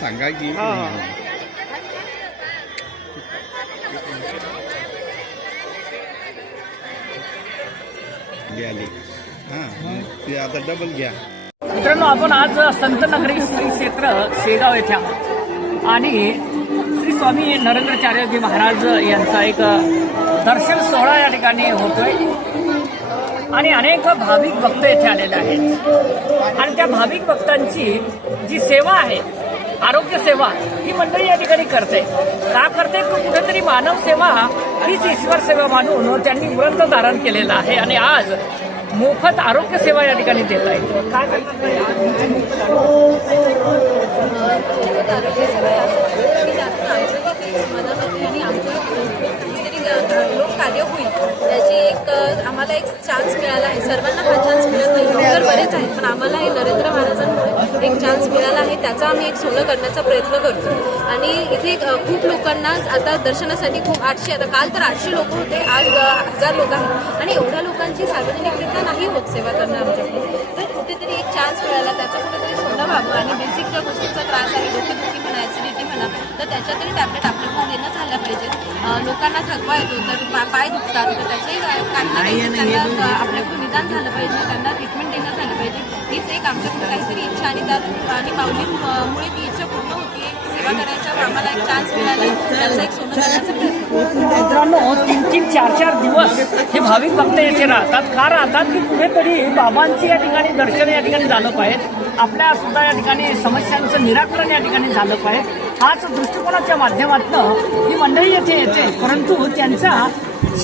सांगा की आली ते आता डबल घ्या. मित्रांनो, आपण आज संत नगरी श्री क्षेत्र शेगाव येथे आहोत आणि श्री स्वामी नरेंद्राचार्यजी महाराज यांचा एक दर्शन सोहळा या ठिकाणी होतोय आणि अनेक भाविक भक्त येथे आलेले आहेत आणि त्या भाविक भक्तांची जी सेवा आहे, आरोग्य सेवा, ही मंडळी या ठिकाणी करते. का करते? कुठेतरी मानव सेवा हीच ईश्वर सेवा मानून त्यांनी व्रत धारण केलेलं आहे आणि आज मोफत आरोग्य सेवा या ठिकाणी देत आहेत. काय लोक कार्य होईल त्याची एक आम्हाला एक चान्स मिळाला आहे. सर्वांना हा चान्स मिळत नाही, डॉक्टर बरेच आहेत, पण आम्हाला हे नरेंद्र महाराजांमुळे एक चान्स मिळाला आहे. त्याचा आम्ही एक सोनं करण्याचा प्रयत्न करतो आणि इथे खूप लोकांना आता दर्शनासाठी खूप 800, आता काल तर 800 लोक होते, आज 1000 लोक आहेत आणि एवढ्या लोकांची सार्वजनिकरित्या नाही होत सेवा करणं आमच्याकडून. तर कुठेतरी एक चान्स मिळाला, त्याचा कुठेतरी सोनं व्हावं आणि बेसिक ज्या गोष्टींचा त्रास आहे, डोकेदुखी म्हणा, ॲसिडिटी म्हणा, तर त्याच्या तरी टॅबलेट आपल्याकडून देणं झालं पाहिजे. लोकांना थकवा येतो तर पाय दुखतात, तर त्याच्याही काही ना काही त्यांना आपल्याकडून निदान झालं पाहिजे, त्यांना ट्रीटमेंट देणं झालं पाहिजे. हीच एक आमच्याकडे काहीतरी इच्छा आणि त्यात आणि माऊलींमुळे ती इच्छा पूर्ण होती. सेवा करायचा आम्हाला एक चान्स मिळाला, त्याचा एक सोनं करण्याचा प्रयत्न. मित्रांनो, 3-3, 4-4 दिवस हे भाविक भक्त येथे राहतात. का राहतात की कुठेतरी बाबांची या ठिकाणी दर्शन या ठिकाणी झालं पाहिजे, आपल्या सुद्धा या ठिकाणी समस्यांचं निराकरण या ठिकाणी झालं पाहिजे. हाच दृष्टिकोनाच्या माध्यमातून ही मंडळी येथे येते, परंतु त्यांचा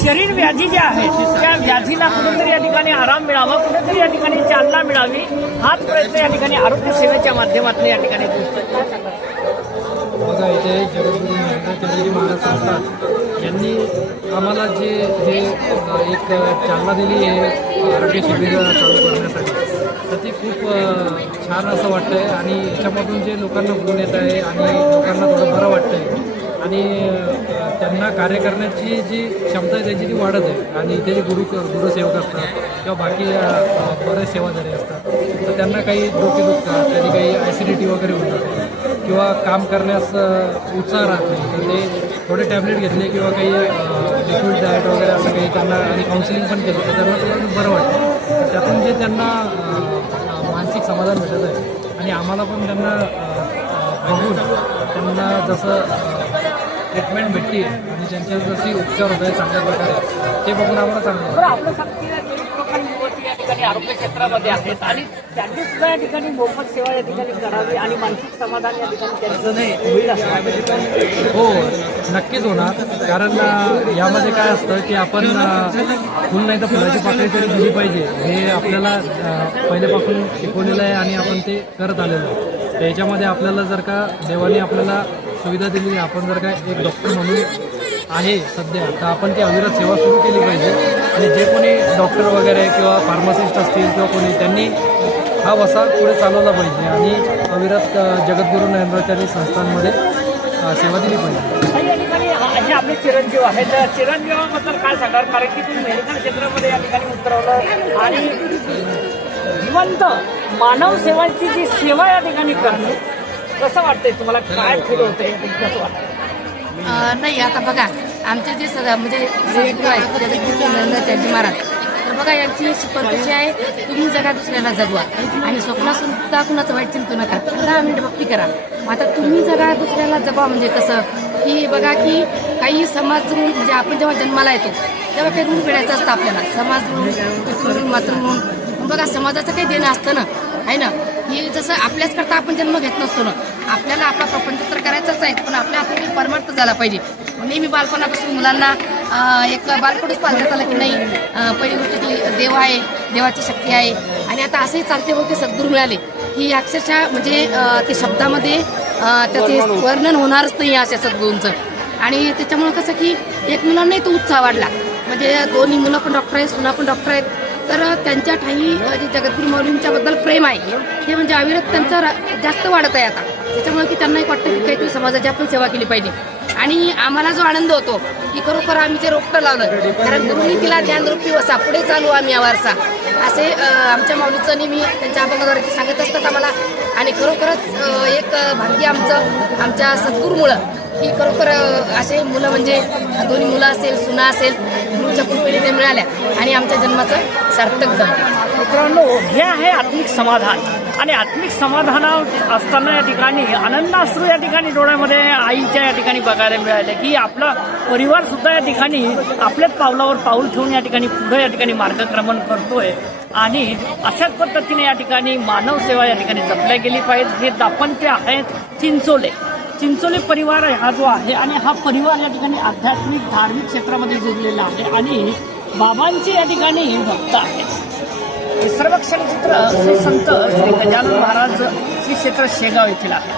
शरीर व्याधी ज्या आहेत त्या व्याधीला कुठेतरी या ठिकाणी आराम मिळावा, कुठेतरी या ठिकाणी चालना मिळावी, हाच प्रयत्न या ठिकाणी आरोग्य सेवेच्या माध्यमातून या ठिकाणी दिसतो. बघा, इथे जगद्गुरू नरेंद्राचार्यजी महाराज असतात, यांनी आम्हाला जे हे एक चालना दिली आहे आरोग्य शिबिर चालू करण्यासाठी, तर ती खूप छान असं वाटतं आहे आणि याच्यामधून जे लोकांना गुण येत आहे आणि लोकांना थोडं बरं वाटतं आहे आणि त्यांना कार्य करण्याची जी क्षमता आहे त्याची ती वाढत आहे. आणि इथे जे गुरुसेवक असतात किंवा बाकी बरेच सेवाधारी असतात, तर त्यांना काही डोके दुखतात, कधी काही ॲसिडिटी वगैरे होतात किंवा काम करण्यास उत्साह राहत नाही, तर ते थोडे टॅबलेट घेतले किंवा काही लिक्विड डाएट वगैरे असं काही त्यांना आणि काउन्सिलिंग पण केलं तर त्यांना थोडं बरं वाटतं. त्यातून जे त्यांना मानसिक समाधान भेटत आहे आणि आम्हाला पण त्यांना बघून त्यांना जसं ट्रीटमेंट भेटते आणि त्यांच्यावर जशी उपचार होत आहे चांगल्या प्रकारे, ते बघून आम्हाला चांगलं बरं, आपलं सांगते या ठिकाणी आरोग्य क्षेत्रामध्ये आहेत आणि त्यांनी सुद्धा या ठिकाणी मोफत सेवा या ठिकाणी करावी आणि मानसिक समाधान या ठिकाणी त्यांचं नाही होईल असं वाटतं. हो, नक्कीच होणार. कारण यामध्ये काय असतं की आपण फुल नाही तर फुलाची पाकळी तरी दिली पाहिजे, हे आपल्याला पहिल्यापासून शिकवलेलं आहे आणि आपण ते करत आलेलो आहे. त्याच्यामध्ये आपल्याला जर का देवाने आपल्याला सुविधा दिली, आपण जर का एक डॉक्टर म्हणून आहे सध्या, तर आपण ती अविरत सेवा सुरू केली पाहिजे. आणि जे कोणी डॉक्टर वगैरे किंवा फार्मासिस्ट असतील किंवा कोणी, त्यांनी हा वसा पुढे चालवला पाहिजे आणि अविरत जगद्गुरू नरेंद्राचार्य संस्थांमध्ये सेवा दिली पाहिजे. या ठिकाणी हे आपले चिरंजीव आहेत, चिरंजीवाबद्दल काय सांगणार? कारण की तुम्ही मेडिकल क्षेत्रामध्ये या ठिकाणी उतरवलं आणि जिवंत मानव सेवांची जी सेवा या ठिकाणी करणं, कसं वाटतंय तुम्हाला? काय फील होतंय, कसं वाटतं? नाही, आता बघा, आमचे जे म्हणजे सद्गुरू आहेत जगद्गुरू नरेंद्राचार्यजी महाराज, तर बघा यांची शिकवण कशी आहे, तुम्ही जगा दुसऱ्याला जगवा आणि स्वप्नासुद्धा कुणाचं वाईट चिंतू नका, 10 मिनिट भक्ती करा. मग आता तुम्ही जगा दुसऱ्याला जगवा म्हणजे कसं की बघा की काही समाज ऋण, म्हणजे आपण जेव्हा जन्माला येतो तेव्हा काही ऋण फेडायचं असतं आपल्याला, समाज ऋण, पितृ मातृ ऋण. बघा, समाजाचं काही देणं असतं ना, आहे ना, हे जसं आपल्याच करता आपण जन्म घेत नसतो ना, आपल्याला आपला प्रपंच तर करायचाच आहे, पण आपल्या हातून परमार्थ झाला पाहिजे. नेहमी बालपणापासून मुलांना एक बालपणच पालण्यात आलं की नाही, पहिली गोष्ट की देव आहे, देवाची शक्ती आहे. आणि आता असंही चालते होते सद्गुरू मिळाले की अक्षरशः म्हणजे ते शब्दामध्ये त्याचे वर्णन होणारच नाही अशा सद्गुरूंचं. आणि त्याच्यामुळं कसं की एक मुलांनाही तो उत्साह वाढला, म्हणजे दोन्ही मुलं पण डॉक्टर आहेत, सुना पण डॉक्टर आहेत, तर त्यांच्या ठाई जे जगद्गुरू माऊलींच्याबद्दल प्रेम आहे हे म्हणजे अविरत त्यांचं जास्त वाढत आहे आता. त्याच्यामुळे की त्यांना एक वाटतं की काहीतरी समाजाची आपण सेवा केली पाहिजे. आणि आम्हाला जो आनंद होतो की खरोखर आम्ही जे रोपटं लावलं, कारण गुरुनी तिला ज्ञानरूपी वसा, पुढे चालू आम्ही या वारसा, असे आमच्या माऊलीचं नेहमी त्यांच्या अभंगाद्वारे सांगत असतात आम्हाला. आणि खरोखरच एक भाग्य आमच्या सद्गुरूमुळं की खरोखर असे मुलं म्हणजे दोन्ही मुलं असेल सुना असेल गुरुच्या कृपेने ते मिळाल्या आणि आमच्या जन्माचं सार्थक झालं. मित्रांनो, हे आहे आत्मिक समाधान. आणि आत्मिक समाधानात असताना या ठिकाणी आनंदाश्रू या ठिकाणी डोळ्यामध्ये आईच्या या ठिकाणी बघायला मिळाले की आपला परिवार सुद्धा या ठिकाणी आपल्याच पावलावर पाऊल ठेवून या ठिकाणी पुढे या ठिकाणी मार्गक्रमण करतोय. आणि अशाच पद्धतीने या ठिकाणी मानव सेवा या ठिकाणी जपल्या गेली पाहिजे. हे दाम्पत्य आहेत चिंचोले परिवार हा जो आहे आणि हा परिवार या ठिकाणी आध्यात्मिक धार्मिक क्षेत्रामध्ये जुळलेला आहे आणि बाबांचे या ठिकाणी भक्त आहेत. हे सर्व क्षणचित्र श्री संत श्री गजानन महाराज श्री क्षेत्र शेगाव येथील आहे.